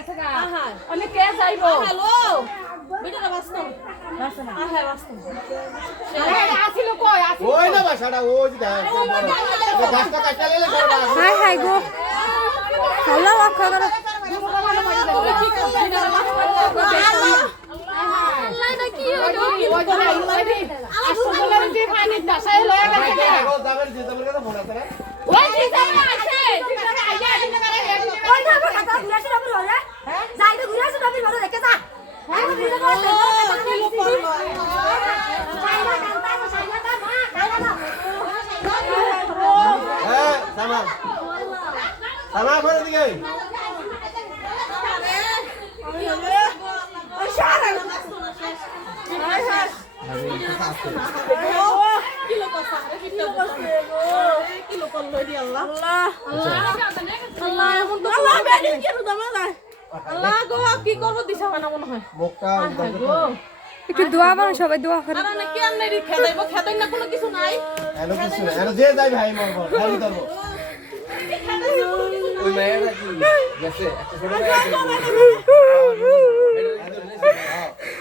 গেছে গা আমি কে যাইবো হ্যালো বিটাটা বাসতাম বাসনা হ্যাঁ বাসতাম আসিল কই আসিল ওই না বাসাটা ওই যে গাছটা কাটা লেলে করবা হাই হাই গো হলো লক্ষ্য করো আল্লাহ না কি হলো ওই যে আসলে যে পানি দাসাই লয়ে গেছে দেখো যাবেন যে যাবেন কথা ফোন আছে না ওই যে আছে ঠিকরে আইয়া দিন করে ওই না খাতা ঘুরাছে না বলো রে যাইতে ঘুরাছে না বলো দেখে যা হ্যাঁ ঘুরে না কি লোক করলো সাইরা কান্তা সাইরা কা মা কাইরা না হ্যাঁ সামা সামা করে দিকে কি লোক আছে কি লোক করলো দি আল্লাহ আল্লাহ এমন তো আল্লাহ বেডি কি রুদা না আল্লাহ গো কি করব দিশা বানা মনে হয় মুখটা একটু দোয়া করো সবাই দোয়া করো কারণ কি আর নাই খেদাইবো খেদাই না কোনো কিছু নাই এলো কিছু না এলো যে যাই ভাই মরবো খালি ধরবো ওই মেয়েটা কি গেছে একটা ছোট মেয়ে